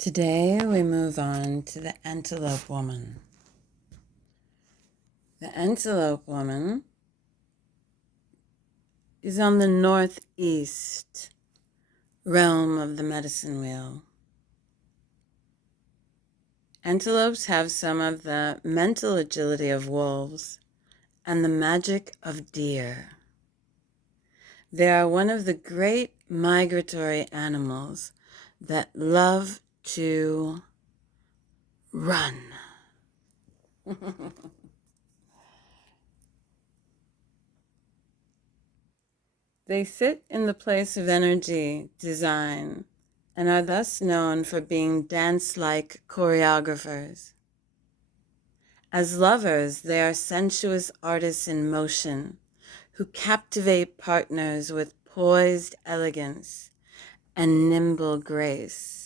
Today we move on to the Antelope Woman. The Antelope Woman is on the northeast realm of the medicine wheel. Antelopes have some of the mental agility of wolves and the magic of deer. They are one of the great migratory animals that love to run. They sit in the place of energy, design, and are thus known for being dance-like choreographers. As lovers, they are sensuous artists in motion who captivate partners with poised elegance and nimble grace.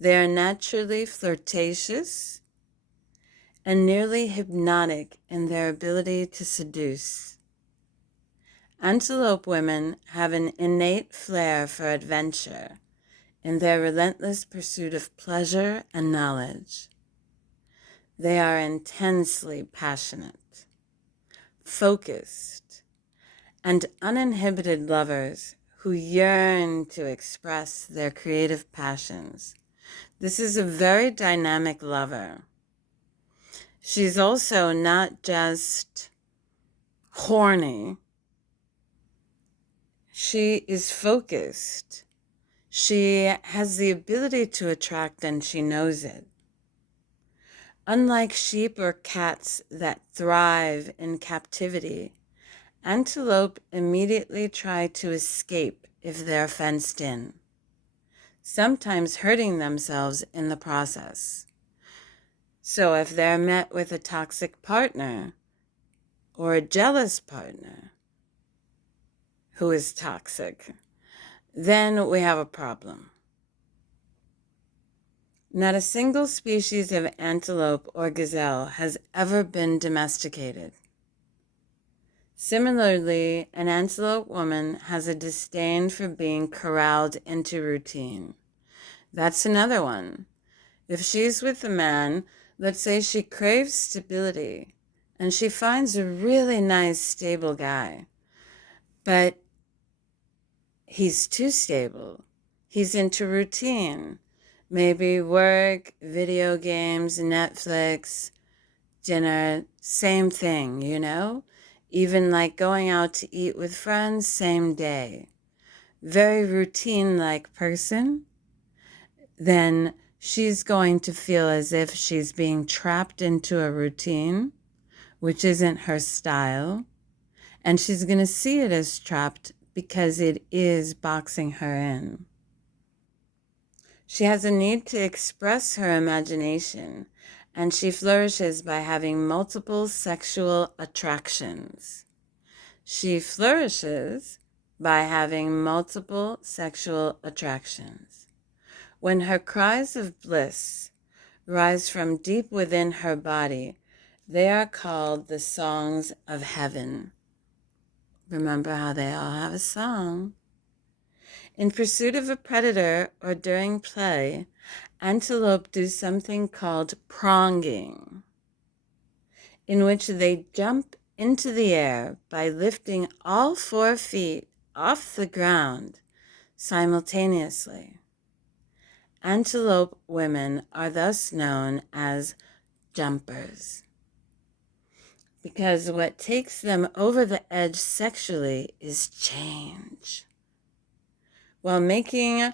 They are naturally flirtatious and nearly hypnotic in their ability to seduce. Antelope women have an innate flair for adventure in their relentless pursuit of pleasure and knowledge. They are intensely passionate, focused, and uninhibited lovers who yearn to express their creative passions. This is a very dynamic lover. She's also not just horny. She is focused. She has the ability to attract, and she knows it. Unlike sheep or cats that thrive in captivity, antelope immediately try to escape if they're fenced in, sometimes hurting themselves in the process. So if they're met with a toxic partner or a jealous partner who is toxic, then we have a problem. Not a single species of antelope or gazelle has ever been domesticated. Similarly, an antelope woman has a disdain for being corralled into routine. That's another one. If she's with a man, let's say she craves stability, and she finds a really nice, stable guy, but he's too stable. He's into routine. Maybe work, video games, Netflix, dinner, same thing, you know? Even like going out to eat with friends, same day. Very routine-like person, then she's going to feel as if she's being trapped into a routine, which isn't her style. And she's going to see it as trapped because it is boxing her in. She has a need to express her imagination, and she flourishes by having multiple sexual attractions. She flourishes by having multiple sexual attractions. When her cries of bliss rise from deep within her body, they are called the songs of heaven. Remember how they all have a song. In pursuit of a predator or during play, antelope do something called pronging, in which they jump into the air by lifting all 4 feet off the ground simultaneously. Antelope women are thus known as jumpers, because what takes them over the edge sexually is change. While making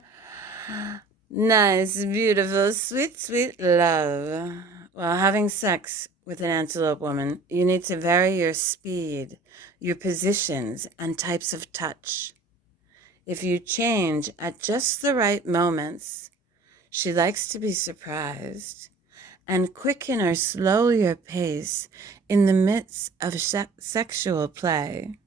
nice, beautiful, sweet, sweet love, while having sex with an antelope woman, you need to vary your speed, your positions, and types of touch. If you change at just the right moments, she likes to be surprised, and quicken or slow your pace in the midst of sexual play.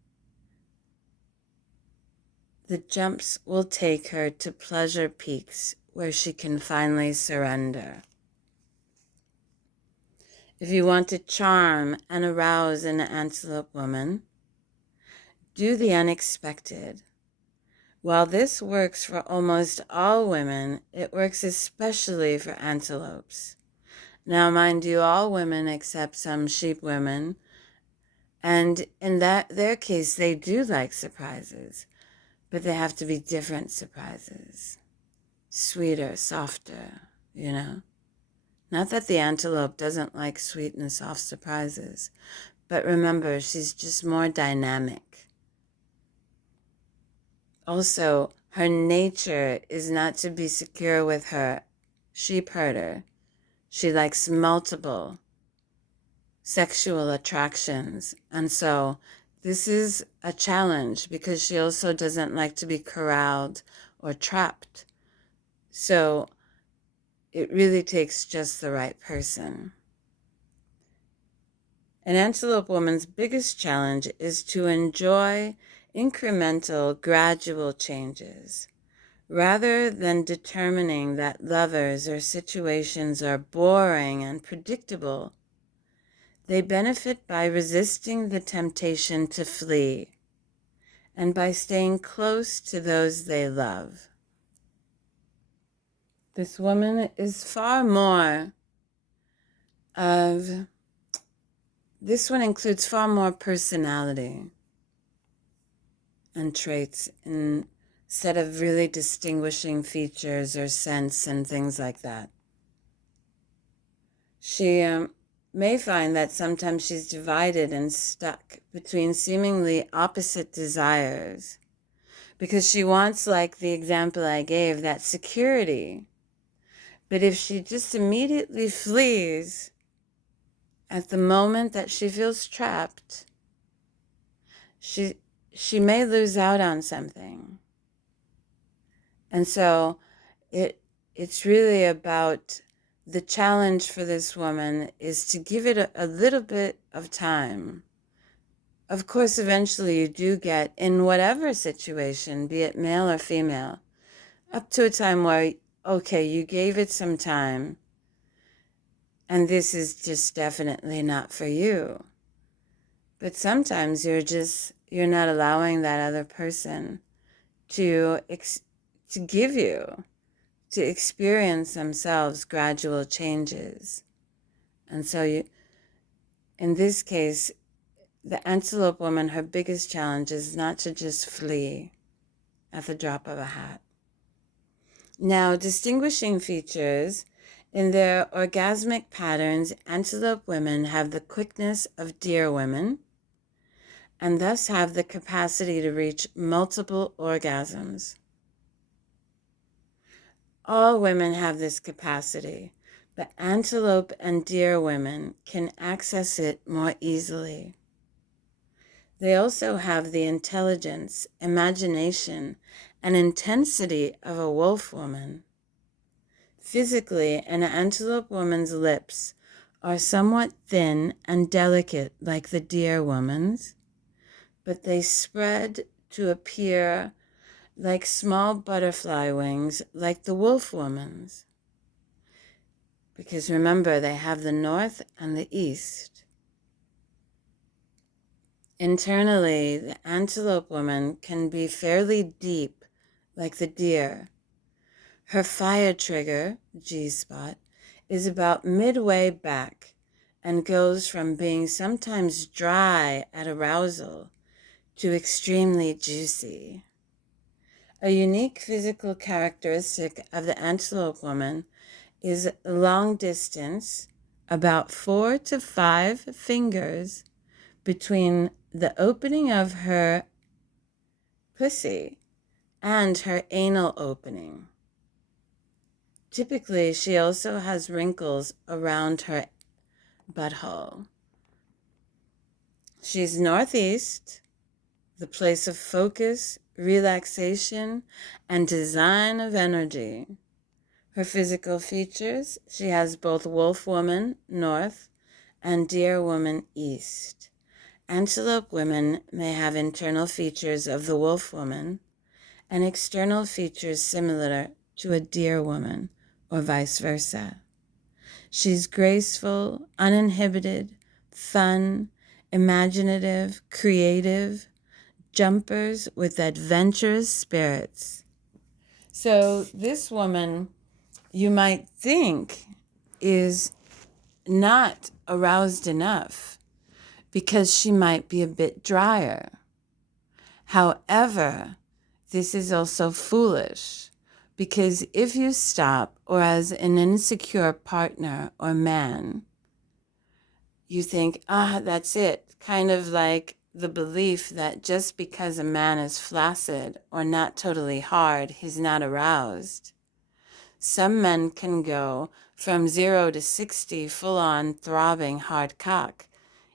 The jumps will take her to pleasure peaks where she can finally surrender. If you want to charm and arouse an antelope woman, do the unexpected. While this works for almost all women, it works especially for antelopes. Now, mind you, all women except some sheep women, and in their case, they do like surprises, but they have to be different surprises. Sweeter, softer, you know? Not that the antelope doesn't like sweet and soft surprises, but remember, she's just more dynamic. Also, her nature is not to be secure with her sheep herder. She likes multiple sexual attractions. And so this is a challenge because she also doesn't like to be corralled or trapped. So it really takes just the right person. An Antelope Woman's biggest challenge is to enjoy incremental, gradual changes. Rather than determining that lovers or situations are boring and predictable, they benefit by resisting the temptation to flee and by staying close to those they love. This woman is far more of, this one includes far more personality and traits instead of really distinguishing features or scents and things like that. She may find that sometimes she's divided and stuck between seemingly opposite desires because she wants, like the example I gave, that security. But if she just immediately flees at the moment that she feels trapped, she may lose out on something. And so it's really about the challenge for this woman is to give it a little bit of time. Of course, eventually you do get, in whatever situation, be it male or female, up to a time where, okay, you gave it some time, and this is just definitely not for you. But sometimes you're not allowing that other person to give you, to experience themselves gradual changes. And so in this case, the Antelope Woman, her biggest challenge is not to just flee at the drop of a hat. Now, distinguishing features. In their orgasmic patterns, antelope women have the quickness of deer women and thus have the capacity to reach multiple orgasms. All women have this capacity, but antelope and deer women can access it more easily. They also have the intelligence, imagination, and intensity of a wolf woman. Physically, an antelope woman's lips are somewhat thin and delicate like the deer woman's, but they spread to appear like small butterfly wings like the wolf woman's. Because remember, they have the north and the east. Internally, the antelope woman can be fairly deep like the deer. Her fire trigger, G-spot, is about midway back and goes from being sometimes dry at arousal to extremely juicy. A unique physical characteristic of the Antelope Woman is long distance, about 4 to 5 fingers between the opening of her pussy and her anal opening. Typically, she also has wrinkles around her butthole. She's northeast, the place of focus, relaxation, and design of energy. Her physical features, she has both wolf woman, north, and deer woman, east. Antelope women may have internal features of the wolf woman and external features similar to a deer woman, or vice versa. She's graceful, uninhibited, fun, imaginative, creative, jumpers with adventurous spirits. So this woman, you might think, is not aroused enough because she might be a bit drier. However, this is also foolish because if you stop, or as an insecure partner or man, you think, that's it. Kind of like the belief that just because a man is flaccid or not totally hard, he's not aroused. Some men can go from 0 to 60 full-on throbbing hard cock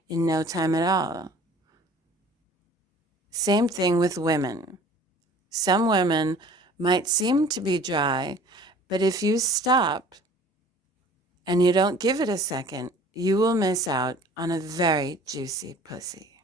in no time at all. Same thing with women. Some women might seem to be dry, but if you stop and you don't give it a second, you will miss out on a very juicy pussy.